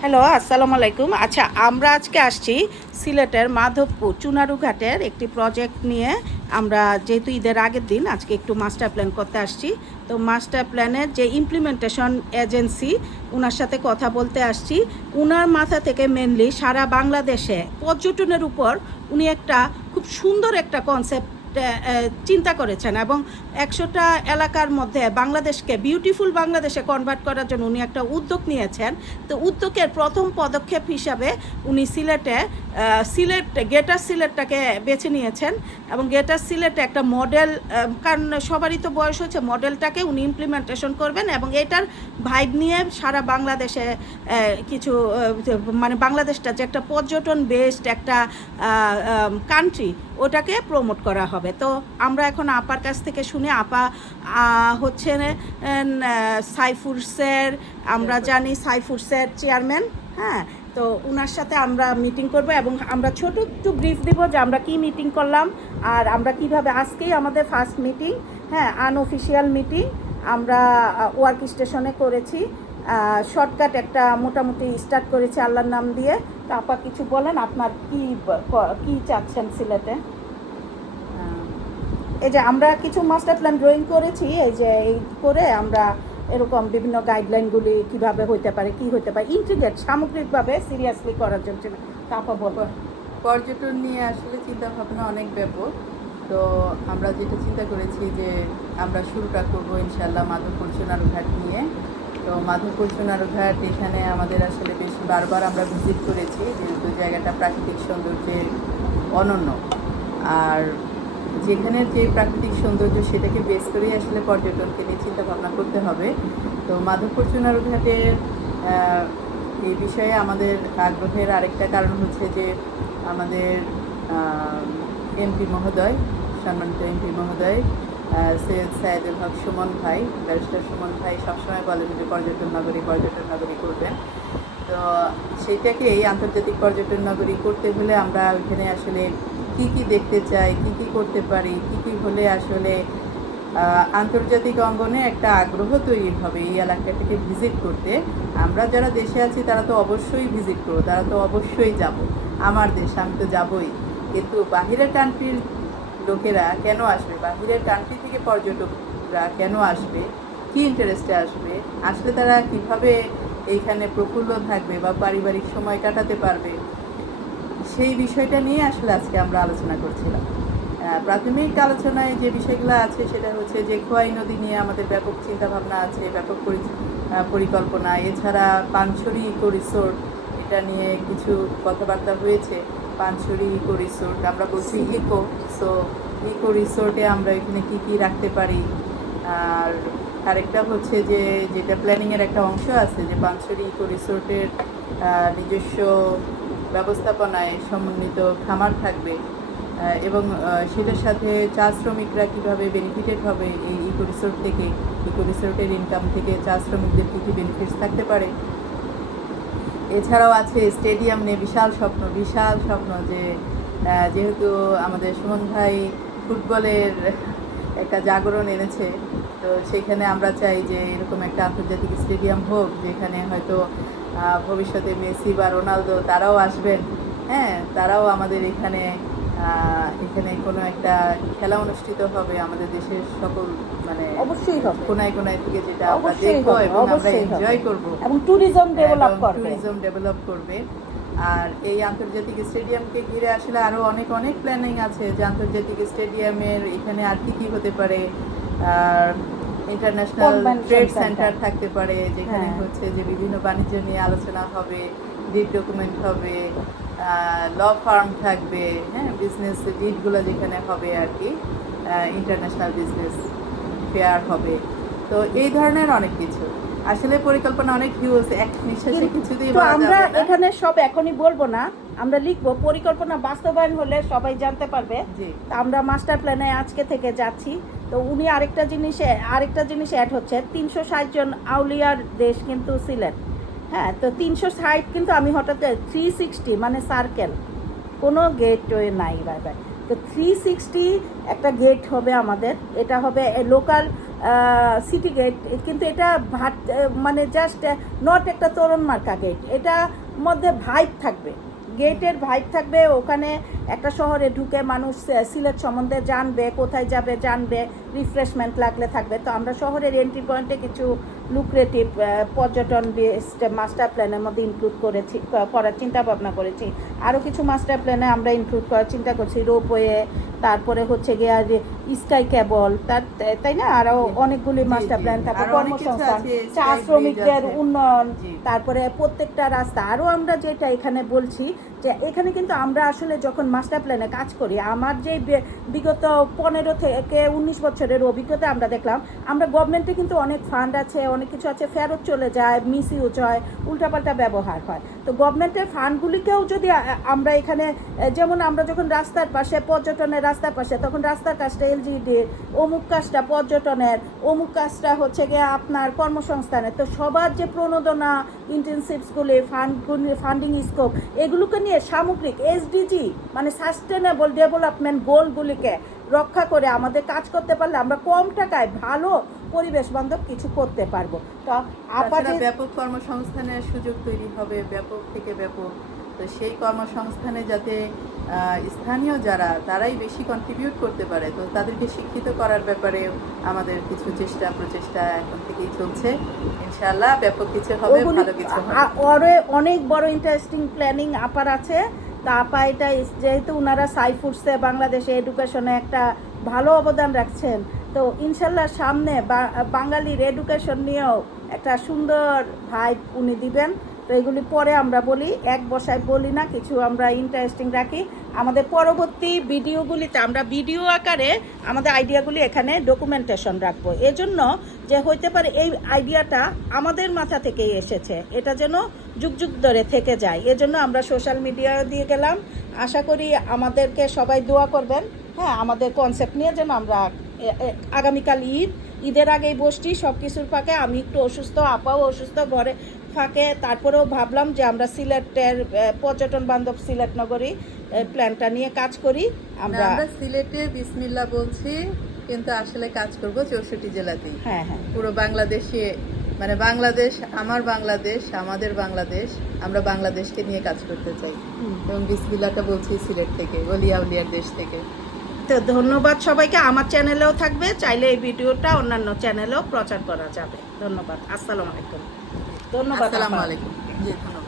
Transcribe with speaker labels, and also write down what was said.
Speaker 1: Hello, আসসালামু আলাইকুম। আচ্ছা আমরা আজকে আসছি সিলেটের মাধবপুর চুনারু ঘাটের একটি প্রজেক্ট নিয়ে। আমরা যেহেতু ঈদের আগের দিন, আজকে একটু মাস্টার প্ল্যান করতে আসছি। তো মাস্টার প্ল্যানের যে ইমপ্লিমেন্টেশন এজেন্সি ওনার সাথে কথা বলতে আসছি। ওনার মাথা থেকে মেনলি সারা বাংলাদেশে পর্যটনের উপর উনি একটা খুব সুন্দর একটা কনসেপ্ট চিন্তা করেছেন এবং একশোটা এলাকার মধ্যে বাংলাদেশকে বিউটিফুল বাংলাদেশে কনভার্ট করার জন্য উনি একটা উদ্যোগ নিয়েছেন। তো উদ্যোগের প্রথম পদক্ষেপ হিসাবে উনি সিলেটে সিলেট গেটার সিলেটটাকে বেছে নিয়েছেন এবং গেটার সিলেটে একটা মডেল কারণ সবারই তো বয়স হচ্ছে মডেলটাকে উনি ইমপ্লিমেন্টেশন করবেন এবং এটার ভাইব নিয়ে সারা বাংলাদেশে কিছু মানে বাংলাদেশটা যে একটা পর্যটন বেসড একটা কান্ট্রি ওটাকে প্রমোট করা হবে। তো আমরা এখন আপার কাছ থেকে শুনে আপা হচ্ছে সাইফুর স্যার আমরা জানি সাইফুর স্যার চেয়ারম্যান হ্যাঁ? তো ওনার সাথে আমরা মিটিং করব এবং আমরা ছোট একটু ব্রিফ দিব যে আমরা কি মিটিং করলাম আর আমরা কীভাবে আজকেই আমাদের ফার্স্ট মিটিং হ্যাঁ আনঅফিসিয়াল মিটিং আমরা ওয়ার্ক স্টেশনে করেছি। শর্টকাট একটা মোটামুটি স্টার্ট করেছি আল্লাহর নাম দিয়ে। তো আপা কিছু বলেন, আপনার কি কি চাচ্ছেন সিলেটে? এই যে আমরা কিছু মাস্টার প্ল্যান ড্রয়িং করেছি, এই যে এই করে আমরা এরকম বিভিন্ন গাইডলাইনগুলি কীভাবে হইতে পারে, কি হইতে পারে ইন্টিগ্রেট সামগ্রিকভাবে সিরিয়াসলি করার জন্য। তারপর বলব
Speaker 2: পর্যটন নিয়ে আসলে চিন্তা ভাবনা অনেক ব্যাপক। তো আমরা যেটা চিন্তা করেছি যে আমরা শুরুটা করব ইনশাল্লাহ মাধবপুর ঘাট নিয়ে। তো মাধবপুর ঘাট এখানে আমাদের আসলে বেশ বারবার আমরা ভিজিট করেছি, যেহেতু জায়গাটা প্রাকৃতিক সৌন্দর্যের অনন্য। আর যেখানের যে প্রাকৃতিক সৌন্দর্য সেটাকে বেস করেই আসলে পর্যটনকে নিয়ে চিন্তা ভাবনা করতে হবে। তো মাধবপুর ঘাটের এই বিষয়ে আমাদের আগ্রহের আরেকটা কারণ হচ্ছে যে আমাদের এমপি মহোদয় সম্মানিত এমপি মহোদয় সৈয়দ সাইদুল হক সুমন ভাই, ব্যারিস্টার সুমন ভাই সবসময় বলেন যে পর্যটন নগরী পর্যটন নগরী করবেন। তো সেইটাকে এই আন্তর্জাতিক পর্যটন নগরী করতে হলে আমরা ওইখানে আসলে কি কি দেখতে চাই, কি কি করতে পারি, কি কি হলে আসলে আন্তর্জাতিক অঙ্গনে একটা আগ্রহ তৈরি হবে এই এলাকাটাকে ভিজিট করতে। আমরা যারা দেশে আছি তারা তো অবশ্যই ভিজিট করব, তারা তো অবশ্যই যাব। আমার দেশ, আমি তো যাবই। কিন্তু বাহিরের কান্ট্রির লোকেরা কেন আসবে? বাহিরের কান্ট্রি থেকে পর্যটকরা কেন আসবে? কি ইন্টারেস্টে আসবে? আসলে তারা কীভাবে এইখানে প্রফুল্ল থাকবে বা পারিবারিক সময় কাটাতে পারবে? সেই বিষয়টা নিয়ে আসলে আজকে আমরা আলোচনা করছিলাম। প্রাথমিক আলোচনায় যে বিষয়গুলো আছে সেটা হচ্ছে যে খোয়াই নদী নিয়ে আমাদের ব্যাপক চিন্তাভাবনা আছে, ব্যাপক পরি- পরিকল্পনা। এছাড়া পানছড়ি ইকো রিসোর্ট, এটা নিয়ে কিছু কথাবার্তা হয়েছে। পানছড়ি ইকো রিসোর্ট, আমরা বলছি ইকো। সো ইকো রিসোর্টে আমরা এখানে কি কি রাখতে পারি? আর আরেকটা হচ্ছে যে, যেটা প্ল্যানিংয়ের একটা অংশ আছে, যে পানছড়ি ইকো রিসোর্টের নিজস্ব ব্যবস্থাপনায় সমন্বিত খামার থাকবে। এবং সেটার সাথে চা শ্রমিকরা কীভাবে বেনিফিটেড হবে এই ইকো রিসোর্ট থেকে? ইকো রিসোর্টের ইনকাম থেকে চা শ্রমিকদের কী কী বেনিফিটস থাকতে পারে? এছাড়াও আছে স্টেডিয়াম নিয়ে বিশাল স্বপ্ন বিশাল স্বপ্ন যে যেহেতু আমাদের সুমন ভাই ফুটবলের একটা জাগরণ এনেছে, তো সেখানে আমরা চাই যে এরকম একটা আন্তর্জাতিক স্টেডিয়াম হোক, যেখানে হয়তো ভবিষ্যতে মেসি বা রোনালদো তারাও আসবেন। হ্যাঁ তারাও আমাদের এখানে এখানে কোনো একটা খেলা অনুষ্ঠিত হবে আমাদের দেশের সকল মানে
Speaker 1: অবশ্যই হবে।
Speaker 2: কোনায় কোনায় থেকে যেটা আমরা দেখব এবং আমরা এনজয় করব।
Speaker 1: এবং ট্যুরিজম ডেভেলপ করবে।
Speaker 2: ট্যুরিজম ডেভেলপ করবে। আর এই আন্তর্জাতিক স্টেডিয়ামকে ঘিরে আসলে আরও অনেক অনেক প্ল্যানিং আছে যে আন্তর্জাতিক স্টেডিয়ামের এখানে আর কি কি হতে পারে। আর ইন্টারন্যাশনাল ট্রেড সেন্টার থাকতে পারে যেখানে
Speaker 1: হ্যাঁ।
Speaker 2: হচ্ছে যে বিভিন্ন বাণিজ্য নিয়ে আলোচনা হবে ডিড ডকুমেন্ট হবে। ল ফার্ম থাকবে হ্যাঁ বিজনেস ডিডগুলো যেখানে হবে আর কি ইন্টারন্যাশনাল বিজনেস ফেয়ার হবে। তো এই ধরনের অনেক কিছু। আসলে পরিকল্পনা অনেক হিউজ এক নিঃশ্বাসে কিছুতেই
Speaker 1: আমরা এখানে সব এখনই বলব না আমরা লিখব পরিকল্পনা বাস্তবায়ন হলে সবাই জানতে পারবে। তা আমরা মাস্টার প্ল্যানে আজকে থেকে যাচ্ছি। তো উনি আরেকটা জিনিসে আরেকটা জিনিস অ্যাড হচ্ছে তিনশো ষাট জন আউলিয়ার দেশ কিন্তু সিলেট। হ্যাঁ তো তিনশো ষাট কিন্তু আমি হঠাৎ থ্রি সিক্সটি মানে সার্কেল কোনো গেটওয়ে নাই, বাই বাই। তো থ্রি সিক্সটি একটা গেট হবে আমাদের, এটা হবে লোকাল সিটি গেট কিন্তু এটা ভাট মানে জাস্ট নট একটা তরুণ মার্কা গেট এটা মধ্যে ভাইব থাকবে। গেটের ভাইব থাকবে, ওখানে একটা শহরে ঢুকে মানুষ সিলেট সম্বন্ধে জানবে, কোথায় যাবে, জানবে রিফ্রেশমেন্ট লাগলে থাকবে। তো আমরা শহরের এন্ট্রি পয়েন্টে কিছু লুক্রেটিভ পর্যটন বেসড মাস্টার প্ল্যানের মধ্যে ইনক্লুড করেছি করার চিন্তা ভাবনা করেছি। আরও কিছু মাস্টার প্ল্যানে আমরা ইনক্লুড করার চিন্তা করছি রোপওয়ে তারপরে হচ্ছে গিয়ে আর স্কাই কেবল তার তাই না? আরও অনেকগুলি মাস্টার প্ল্যান তারপর কর্মসংস্থান চা শ্রমিকদের উন্নয়ন তারপরে প্রত্যেকটা রাস্তা। আরও আমরা যেটা এখানে বলছি যে এখানে কিন্তু আমরা আসলে যখন মাস্টার প্ল্যানে কাজ করি আমার যে বিগত পনেরো থেকে উনিশ বছরের অভিজ্ঞতা আমরা দেখলাম আমরা গভর্নমেন্টে কিন্তু অনেক ফান্ড আছে অনেক কিছু আছে ফেরত চলে যায় মিস ইউজ হয় উল্টাপাল্টা ব্যবহার হয়। তো গভর্নমেন্টের ফান্ডগুলিকেও যদি আমরা এখানে যেমন আমরা যখন রাস্তার পাশে পর্যটনের রাস্তার পাশে তখন রাস্তার কাজটা এলজিডি অমুক কাজটা পর্যটনের অমুক কাজটা হচ্ছে গিয়ে আপনার কর্মসংস্থানের। তো সবার যে প্রণোদনা ইন্টেনসিভসগুলি ফান্ডগুলি ফান্ডিং স্কোপ এগুলোকে নিয়ে সামগ্রিক এসডিজি মানে সাস্টেনেবল ডেভেলপমেন্ট গোলগুলিকে রক্ষা করে আমাদের কাজ করতে পারলে আমরা কম টাকায় ভালো পরিবেশ বান্ধব কিছু করতে পারব। তো আপা
Speaker 2: তাছাড়া
Speaker 1: যে-
Speaker 2: ব্যাপক কর্মসংস্থানের সুযোগ তৈরি হবে ব্যাপক থেকে ব্যাপক তো সেই কর্মসংস্থানে যাতে স্থানীয় যারা তারাই বেশি কন্ট্রিবিউট করতে পারে। তো তাদেরকে শিক্ষিত করার ব্যাপারে আমাদের কিছু চেষ্টা প্রচেষ্টা এখন থেকেই চলছে। ইনশাআল্লাহ ব্যাপক কিছু হবে ভালো কিছু হবে।
Speaker 1: অনেক বড় ইন্টারেস্টিং প্ল্যানিং আপার আছে। তা আপা এটা যেহেতু ওনারা সাইফুডসে বাংলাদেশে এডুকেশনে একটা ভালো অবদান রাখছেন তো ইনশাল্লাহ সামনে বাঙালির এডুকেশন নিয়েও একটা সুন্দর ভাইব উনি দিবেন। তো এগুলি পরে আমরা বলি, এক বসায় বলি না, কিছু আমরা ইন্টারেস্টিং রাখি। আমাদের পরবর্তী ভিডিওগুলিতে আমরা ভিডিও আকারে আমাদের আইডিয়াগুলি এখানে ডকুমেন্টেশন রাখব। এজন্য যে হইতে পারে এই আইডিয়াটা আমাদের মাথা থেকেই এসেছে। এটা যেন যুগ যুগ ধরে থেকে যায়। এজন্য আমরা সোশ্যাল মিডিয়া দিয়ে গেলাম। আশা করি আমাদেরকে সবাই দোয়া করবেন। হ্যাঁ আমাদের কনসেপ্ট নিয়ে যেন আমরা আগামীকাল ঈদ, ঈদের আগেই বসছি। সব কিছুর ফাঁকে আমি একটু অসুস্থ, আপাও অসুস্থ, ঘরে ফাঁকে তারপরেও ভাবলাম যে আমরা সিলেটের পর্যটন বান্ধব সিলেট নগরী প্ল্যানটা নিয়ে কাজ করি। আমরা
Speaker 2: সিলেটে বিসমিল্লা বলছি কিন্তু আসলে কাজ করব চৌষট্টি জেলাতেই।
Speaker 1: হ্যাঁ হ্যাঁ।
Speaker 2: পুরো বাংলাদেশে মানে বাংলাদেশ আমার বাংলাদেশ আমাদের বাংলাদেশ আমরা বাংলাদেশকে নিয়ে কাজ করতে চাই। এবং বিসমিল্লাটা বলছি সিলেট থেকে বলিয়া উলিয়ার দেশ থেকে।
Speaker 1: তো ধন্যবাদ সবাইকে। আমার চ্যানেলেও থাকবে চাইলে এই ভিডিওটা অন্যান্য চ্যানেলেও প্রচার করা যাবে। ধন্যবাদ। আসসালামু আলাইকুম। ধন্যবাদ
Speaker 2: আসসালামু
Speaker 1: আপা।
Speaker 2: আলাইকুম জি ধন্যবাদ